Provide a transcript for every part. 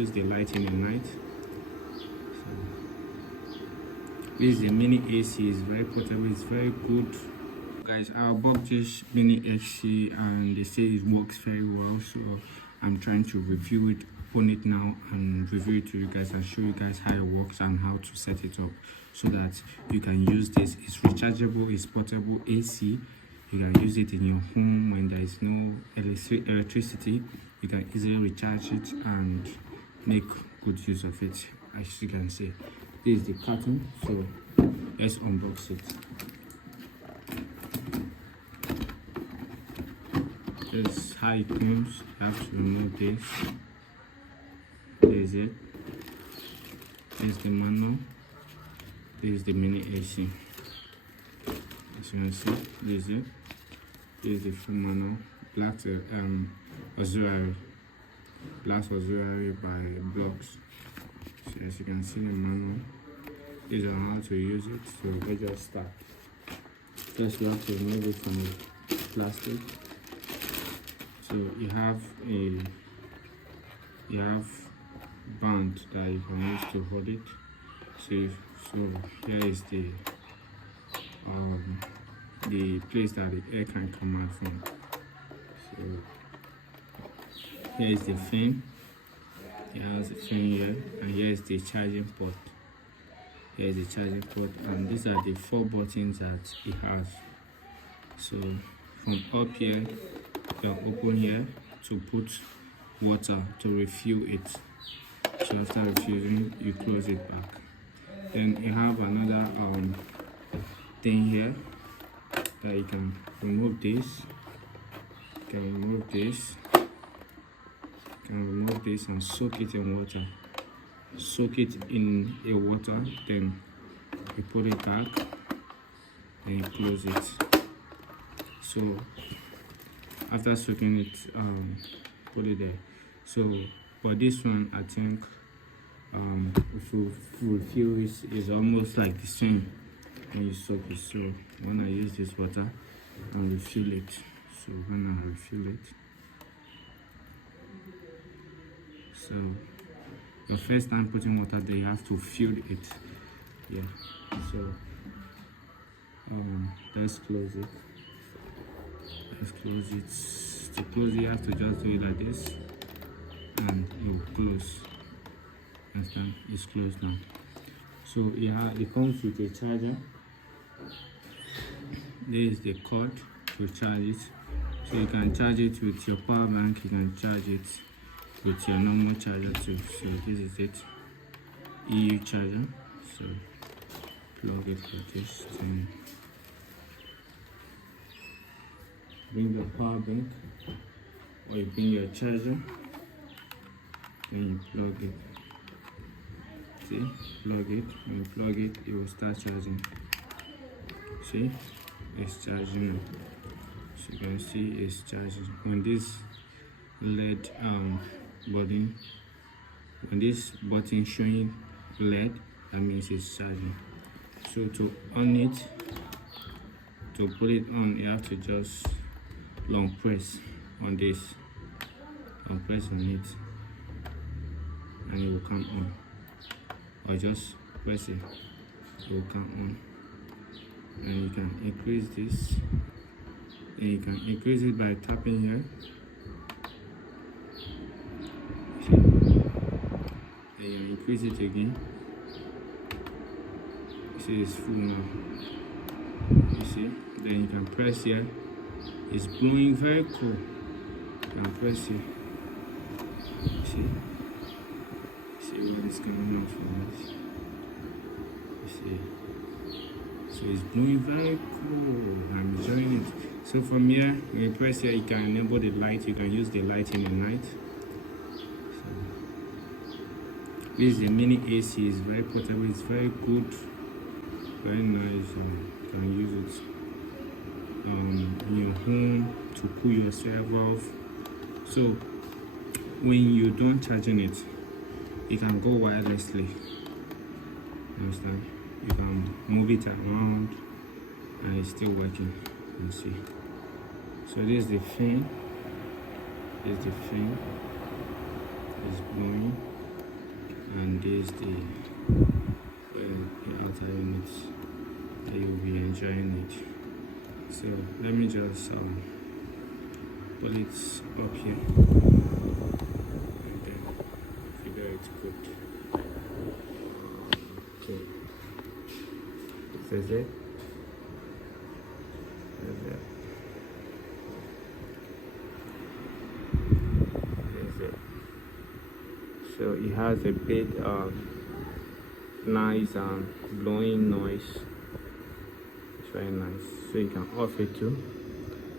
use the light in the night. So this is the mini AC. It's very portable, it's very good. Guys, I bought this mini AC and they say it works very well, so I'm trying to review it, open it now and review it to you guys and show you guys how it works and how to set it up so that you can use this. It's rechargeable, it's portable AC. You can use it in your home when there is no electricity. You can easily recharge it and make good use of it. As you can see, this is the carton, so let's unbox it. This is how it comes. You have to remove this. This is it. This is the manual. This is the mini AC. As you can see, this is it. This is the full manual. Black Auxiliary by Blocks. So as you can see the manual, these are how to use it. So let's just start. First, you have to remove it from the plastic. So you have band that you can use to hold it. So here is the place that the air can come out from. So here is the fan. It has a fan here, and here is the charging port. Here is the charging port, and these are the 4 buttons that it has. So from up here, you can open here to put water to refill it. So after refilling, you close it back. Then you have another thing here that you can remove this. You can remove this and soak it in water. Soak it in a water, then you put it back, then you close it. So after soaking it, put it there. So for this one, I think if you refill it, it's almost like the same when you soak it. So when I use this water and refill it, so when I refill it, so your first time putting water there, you have to fill it. Yeah. So let's close it. Let's close it. To close it, you have to just do it like this, and it will close. Understand? It's closed now. So it comes with a charger. This is the cord to charge it. So you can charge it with your power bank. You can charge it with your normal charger too. So this is it, EU charger. So plug it like this. Then bring the power bank, or you bring your charger. Then you plug it. See, plug it. When you plug it, it will start charging. See, it's charging now. So you can see it's charging. When this LED button, when this button showing LED, that means it's charging. So to on it, to put it on, you have to just long press on this, long press on it, and it will come on. Or just press it will come on. And you can increase this, and you can increase it by tapping here. See? Then you increase it again. You see it's full now. You see? Then you can press here. It's blowing very cool. You can press here. You see? See what is coming out from this. You see? So it's blowing very cool. I'm enjoying it. So from here, when you press here, you can enable the light. You can use the light in the night. So this is a mini AC. It's very portable. It's very good. Very nice. You can use it in your home to cool yourself off. So when you're done charging it, you can go wirelessly. You understand? You can move it around and it's still working. You see. So this is the fan. This is the fan. It's blowing. and this is the outer unit that you'll be enjoying it. So let me just pull it up here and then figure it good. Okay, this is it. So it has a bit nice blowing noise. It's very nice. So you can off it too.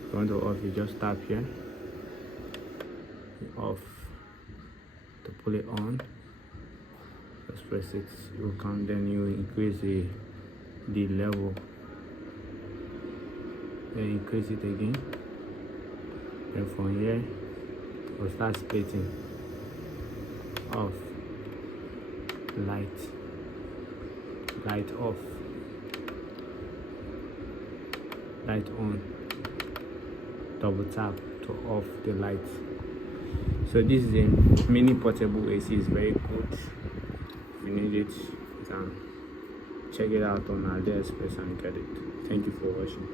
If you want to off it, just tap here. Off. To pull it on, just press it. You can then you increase the level. Then increase it again. Then from here, we'll start splitting. Off, light off, light on, double tap to off the light. So this is a mini portable AC. It's very good. If you need it, you can check it out on AliExpress and get it. Thank you for watching.